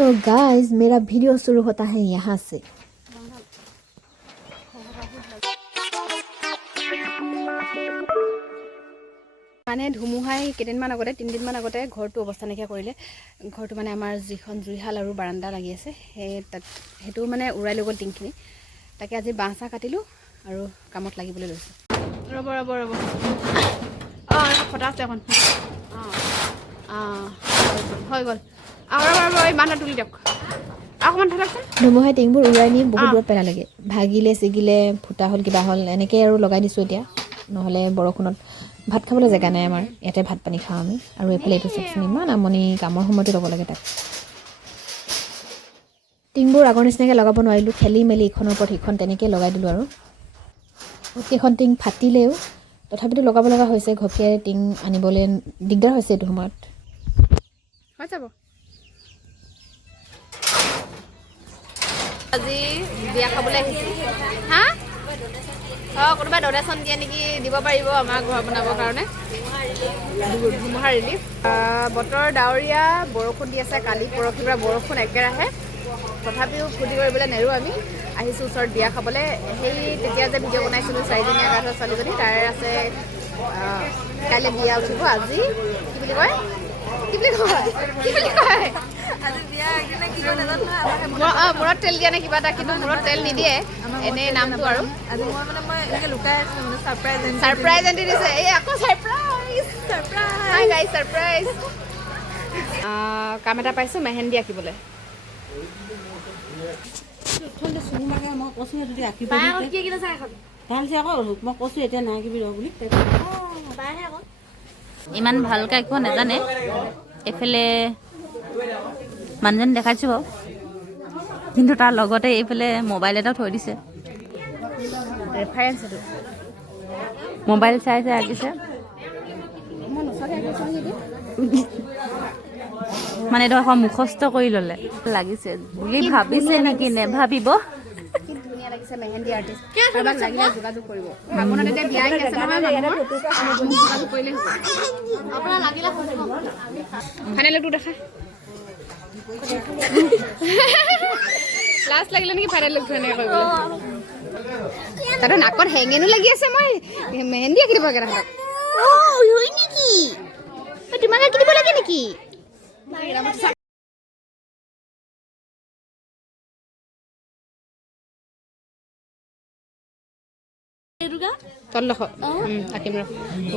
तो गाइस मेरा वीडियो शुरू होता है यहाँ से। মানে ধুমুহাই কেইদিনমান আগতে 3 দিনমান আগতে ঘৰটো অৱস্থা নাইকিয়া কৰিলে। ঘৰটো মানে আমাৰ যিখন জুইহাল আৰু বাৰান্দা লাগি আছে সেইটো মানে উৰাই লৈ গ'ল টিংখিনি। তাকে আজি বাঁহচা কাটিলোঁ আৰু কামত লাগিবলৈ লৈছোঁ। ৰ'ব ফটা আছে এখন। হৈ গ'ল আৰু ইমান তুলি দিয়ক। ধুমুহাই টিংবোৰ উৰাই নি বহুত দূৰত পেলালেগৈ। ভাগিলে ছিগিলে ফুটা হ'ল কিবা হ'ল এনেকৈ আৰু লগাই দিছোঁ এতিয়া। নহ'লে বৰষুণত ভাত খাবলৈ জেগা নাই আমাৰ ইয়াতে ভাত পানী খাওঁ আমি। আৰু এইফালে এইটো চাওকচোন ইমান আমনি, কামৰ সময়তে ল'ব লাগে তাক। টিংবোৰ আগৰ নিচিনাকৈ লগাব নোৱাৰিলোঁ, খেলি মেলি ইখনৰ ওপৰত সিখন তেনেকৈ লগাই দিলোঁ। আৰু গোটেইখন টিং ফাটিলেও তথাপিতো লগাব লগা হৈছে। ঘপকৈ টিং আনিবলৈ দিগদাৰ হৈছে এইটো সময়ত। হৈ যাব। আজি বিয়া খাবলৈ আহিছোঁ। হা কোনোবা ডনেশ্যন দিয়ে নেকি, দিব পাৰিব আমাৰ ঘৰ বনাবৰ কাৰণে। ধুমুহা ৰিলিফ। বতৰ ডাৱৰীয়া, বৰষুণ দি আছে। কালি পৰহিৰ পৰা বৰষুণ একেৰাহে। তথাপিও ফূৰ্তি কৰিবলৈ নেৰোঁ আমি। আহিছোঁ ওচৰত বিয়া খাবলৈ। সেই তেতিয়া যে ভিডিঅ' বনাইছিলোঁ 4জনীয়া গা ধোৱা ছোৱালীজনী, তাৰে আছে কাইলৈ বিয়া উঠিব। আজি কি বুলি কয় মূৰত তেল দিয়া নে কিবা এটা, কিন্তু মূৰত তেল নিদিয়ে, এনেই নামটো আৰু। ছাৰপ্ৰাইজ এণ্টি দিছে। এই আকৌ ছাৰপ্ৰাইজ। কাম এটা পাইছোঁ, মেহেন্দি আঁকিবলৈ। ইমান ভালকৈ আঁকিব নাজানে। এইফালে মানুহজনী দেখাইছোঁ বাৰু, কিন্তু তাৰ লগতে এইফালে মোবাইল এটাও থৈ দিছে। ৰেফাৰেঞ্চ এইটো। মোবাইল চাই আঁকিছে। মানে এইটো আকৌ মুখস্থ কৰি ল'লে লাগিছে বুলি ভাবিছে নেকি, নেভাবিব। কি ধুনীয়া লাগিছে মেহেন্দি আৰ্টিষ্ট। কাৰোবাক লাগিলে যোগাযোগ কৰিব। ফাগুনত এতিয়া বিয়া আহি আছে নহয় মানুহৰ, যোগাযোগ কৰিলেই হ'ব। আপোনাৰ লাগিলে ফাইনেল লুকটো দেখা। লাষ্ট লাগিলে নেকি ফাইনেল লুকটো এনেকৈ কৰিবলৈ। তাতে নাকত হেঙেনো লাগি আছে। মই মেহেন্দি আঁকি দিব লাগে তাহাঁতক। হয় নেকি? তোমাক আঁকি দিব লাগে নেকি?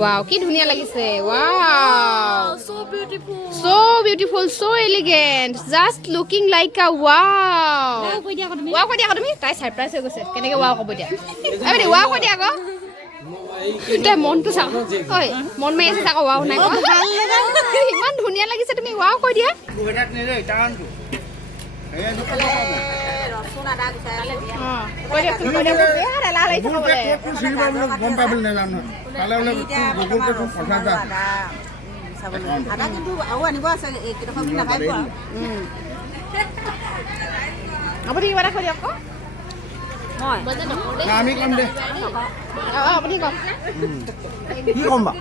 ৱাও কি ধুনীয়া লাগিছে। Wow so beautiful, so elegant, just looking like a wow. Wow কৈ দিয়া আকৌ তুমি। তাই ছাৰপ্ৰাইজ হৈ গৈছে। কেনেকৈ ৱাও ক'ব দিয়া? ৱাও কৈ দিয়া আকৌ। তাই মনটো চাওক। হয় মন মাৰি আছে আকৌ। ৱাও নাই ইমান ধুনীয়া লাগিছে। তুমি ৱাও কৈ দিয়া। আপুনি কিবা এটা কৈ দিয়ক আকৌ। আমি কম দে। আপুনি কওক। কি ক'ম বা?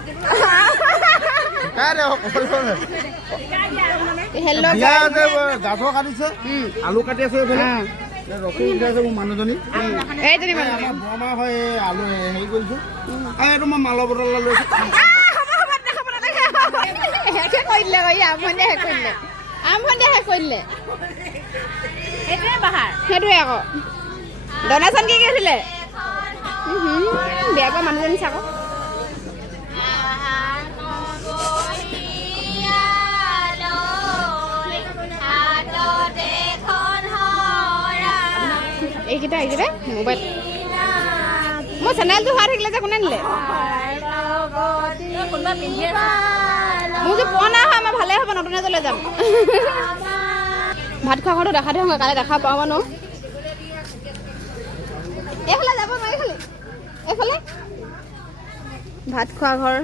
গাঠৰ কাটিছে, আলু কাটি আছে। ৰখি উঠাইছে মোৰ মানুহজনী। বৰমা হয় আলু হেৰি কৰিছোঁ। এইটো মই মালৰ বটল লৈছোঁ। সেইটোৱে আকৌ ডনেশ্যন কি আছিলে? বেয়া পোৱা মানুহজনী চাক। এইকেইটা মোবাইল মোৰ চেনেলটো হোৱা থাকিলে যে কোনে নিলে? মোৰ যে পোৱা নাই হয়। মই ভালেই হ'ব, নতুন এজলৈ যাম। ভাত খোৱা ঘৰটো দেখা দিওঁ, কাইলৈ দেখা পাওঁ মানুহ। এইফালে যাব নোৱাৰি খালি। এইফালে ভাত খোৱা ঘৰ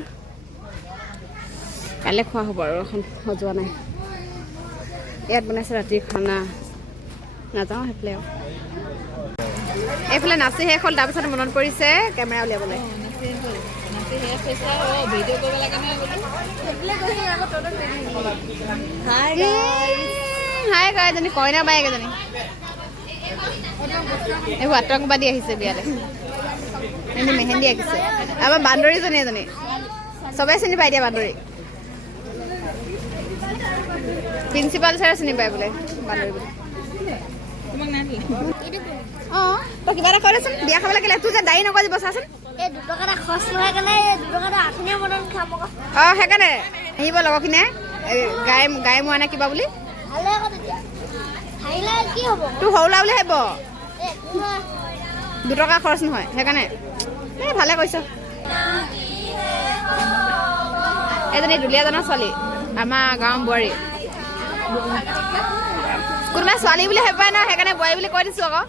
কাইলৈ খোৱা হ'ব আৰু এখন সজোৱা নাই। ইয়াত বনাইছে ৰাতিৰ খানা। নাযাওঁ সেইফালে। এইফালে নাচি শেষ হ'ল, তাৰপিছত মনত পৰিছে কেমেৰা উলিয়াবলৈ। হাই আকৌ এজনী কইনা বায়েক এজনী এইবোৰ আতংকবাদী আহিছে বিয়ালে এনে মেহেন্দি আঁকিছে আমাৰ বান্দৰীজনী এজনী চবে চিনি পাই দিয়া বান্দৰী প্ৰিন্সিপাল ছাৰে চিনি পায় বোলে বান্দৰী বুলি অঁ তই কিবা এটা কৰিলেচোন বিয়া খাবলৈ গ'লে তোৰ যে দাড়ি নকৰিব চাচোন অঁ সেইকাৰণে আহিব লগৰখিনিয়ে গাই মোৱা নে কিবা বুলি তোৰ সৰু ল'ৰা বুলি আহিব 2 টকা খৰচ নহয় সেইকাৰণে এই ভালে কৈছ এজনী দুলীয়াজনৰ ছোৱালী আমাৰ গাঁৱৰ বোৱাৰী কোনোবাই ছোৱালী বুলি ভাবিব পাৰে ন সেইকাৰণে বোৱাৰী বুলি কৈ দিছোঁ আকৌ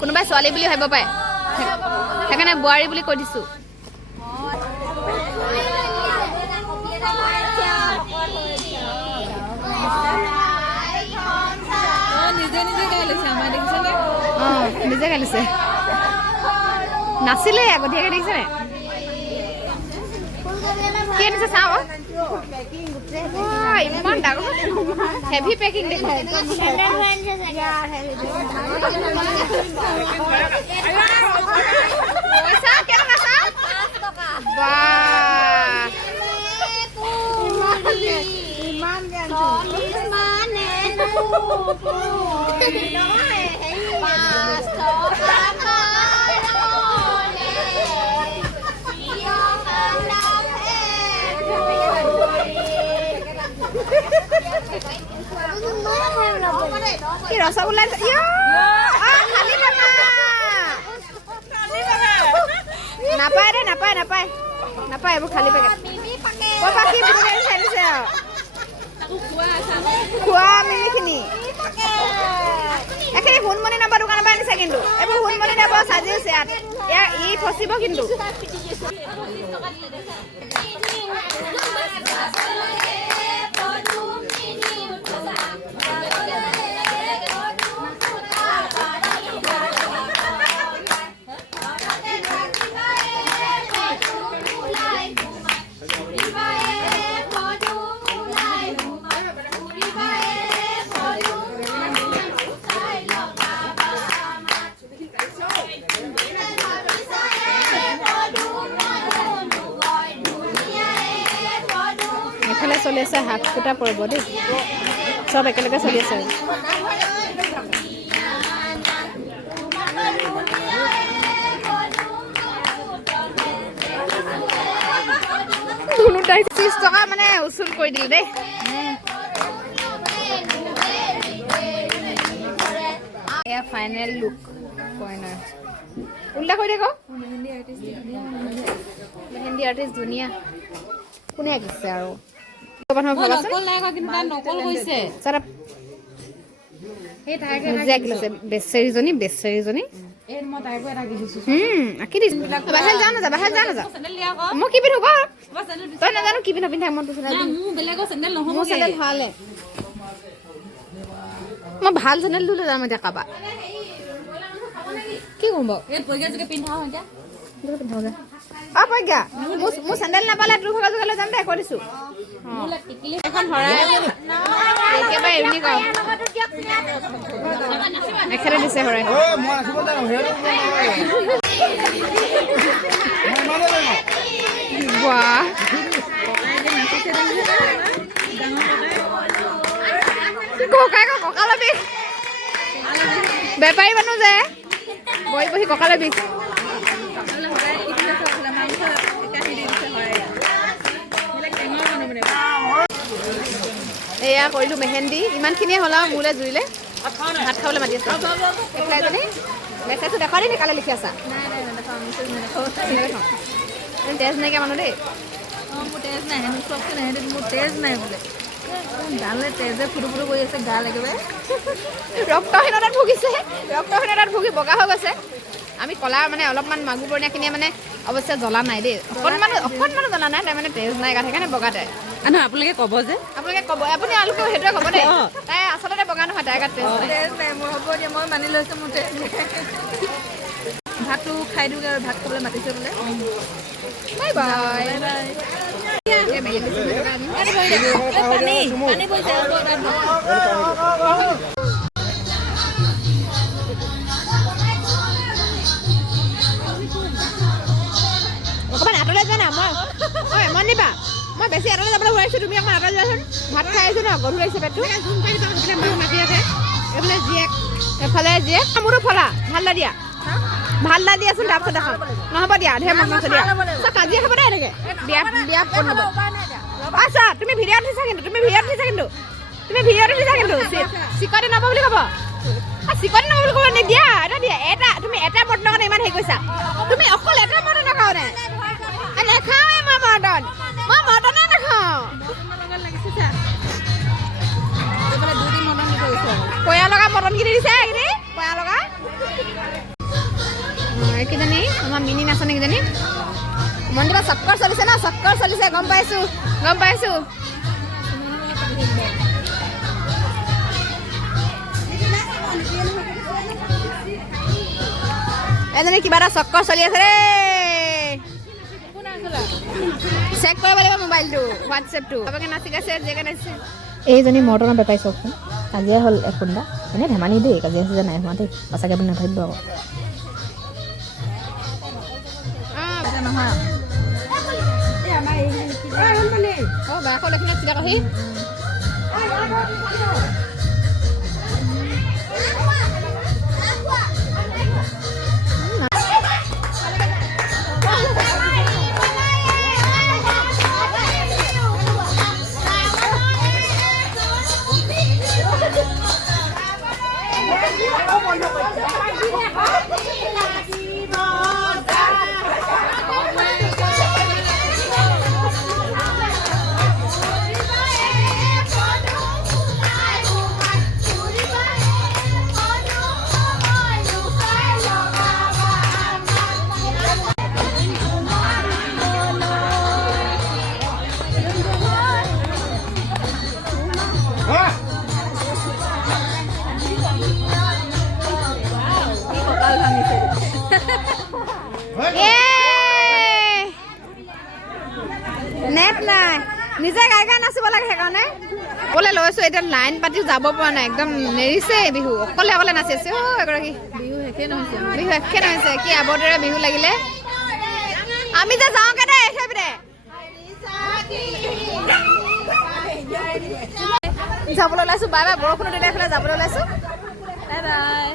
কোনোবাই ছোৱালী বুলি ভাবিব পাৰে সেইকাৰণে বোৱাৰী বুলি কৈ দিছোঁ অঁ নিজে গালিছে নাছিলে আগতীয়াকৈ দেখিছেনে কি আনিছে চাওঁ ইমান ডাঙৰ হেভি পেকিং দেখোন পইচা কেনেকুৱা চাওঁ কি ৰসগোল্লা নাপায় দে নাপায় নাপায় নাপায় এইবোৰ খালী পেকেট ক'ৰপৰা কি আনিছে আৰু খোৱা মিমিখিনি এইখিনি সোণমণি নাম্বাৰ দোকানৰ পৰা আনিছে কিন্তু এইবোৰ সোণমণি নাম্বাৰ চাজিছে ইয়াত ই ফচিব কিন্তু এফালে চলি আছে হাত ফুটা পৰিব দেই চব একেলগে চলি আছে ধুনুতাই 30 টকা মানে উচুল কৰি দিলে দেই এয়া ফাইনেল লুক কইনাৰ উল্টা কৰি দেখো মেহেন্দি আৰ্টিষ্ট ধুনীয়া কোনে আঁকিছে আৰু বেচেৰীজনী আঁকি দিছো বাহিৰত যা নাযা মই কি পিন্ধো তই নাজানো কি পিন্ধ পিন্ধা মনটো মোৰ চেণ্ডেল ভালে মই ভাল চেণ্ডেল লৈ যাম এতিয়া কাবা কি কম বাৰু প্ৰজ্ঞা মোৰ চেণ্ডেল নাপালে তোৰ ভাগৰ জোগালৈ যাম দে কৈ দিছো এখন হৰাই একেবাৰে ইউনিক এখেতে দিছে হৰাই কঁকালৰ বিষ বেপাৰী মানুহ যে বহি বহি কঁকালৰ বিষ এয়া কৰিলোঁ মেহেন্দি ইমানখিনিয়ে হ'ল আৰু মোলৈ জুৰিলে ভাত খাবলৈ মাতি আছে এজনী মেছেজটো দেখা দেই কালে লিখি আছা তেজ নাইকিয়া মানুহ দেই মোৰ তেজ নাই চবচোন মোৰ তেজ নাই বোলে গালে তেজে ফুটু ফুটু কৰি আছে গা একেবাৰে ৰক্তহীনতাত ভুগি বগা হৈ গৈছে আমি কলা মানে অলপমান মাগুৰ বৰণীয়াখিনিয়ে মানে অৱশ্যে জ্বলা নাই দেই অকণমানো জ্বলা নাই তাই মানে তেজ নাই গাত সেইকাৰণে বগা তাই আপোনালোকে ক'ব যে আপুনি আলোকেও সেইটোৱে ক'ব দেই তাই আচলতে বগা নহয় তাইৰ গাত তেজ নাই মোৰ হ'ব দিয়া মই মানি লৈছোঁ মোৰ তেজ নাই ভাতটো খাই দিওঁগৈ আৰু ভাত খাবলৈ মাতিছে বোলে বাই বাই পানী পৰিছে মই বেছি আঁতৰলৈ যাবলৈ ওলাইছোঁ, তুমি অকণ আঁতৰত যোৱাচোন। ভাত খাই আছোঁ ন, গধুৰ লাগিছে পেটটো। মাতি আছে এইফালে জীয়েক, এফালে জীয়েক। মোৰো ফলা ভাল দিয়া, ভাল দিয়াচোন, তাৰপিছত দেখাম। নহ'ব দিয়া, ঢেৰ মন আছে দিয়া। কাজিয়া খাব দে এনেকৈ বিয়া কোন হ'ব। আচ্ছা তুমি ভিডিঅ'ত উঠিছা কিন্তু, তুমি ভিডিঅ'ত উঠিছা কিন্তু চিকটি নব বুলি ক'ব। চিকটি নব বুলি ক'ব নিদিয়া, এটা দিয়া। এটা তুমি এটা মটনৰ কাৰণে ইমান হেৰি কৰিছা। তুমি অকল এটা মটনৰ কাৰণে নাখাওঁৱে মই মটনে নাখাওঁ। পয়া লগা মটন কিনি দিছে এইখিনি, পয়া লগা এইকেইজনী আমাৰ মিনি নাচনী কেইজনী। মন্দিৰ চক্কৰ চলিছে ন, চক্কৰ চলিছে, গম পাইছোঁ। এজনী কিবা এটা চক্কৰ চলি আছে দেই। চেক কৰিব লাগিব মোবাইলটো, হোৱাটছএপটো। বাবাকে নাচি আছে, জীয়েকে নাচিছে। এইজনী মৰ্টনৰ বেপাৰী চাওকচোন, কাজিয়া হ'ল এখুন্দা। এনেই ধেমালি দেই, কাজিয়া চাজিয়া নাই হোৱা দেই, সঁচাকৈ বুলি নাভাবিব আকৌ। বেয়াকৈ লেখিনে চিধা কহি নেট নাই, নিজে গাই নাচিব লাগে। সেইকাৰণে অকলে লৈছোঁ, এতিয়া লাইন পাতিও যাব পৰা নাই, একদম নেৰিছে বিহু। অকলে নাচি আছে। এগৰাকী বিহু শেষে নহৈছে, কি আবদৰে বিহু লাগিলে। আমি যে যাওঁগে দে সেইপিনে যাবলৈ ওলাইছোঁ। বাই বৰষুণো দিলে, এইফালে যাবলৈ ওলাইছোঁ। Bye bye.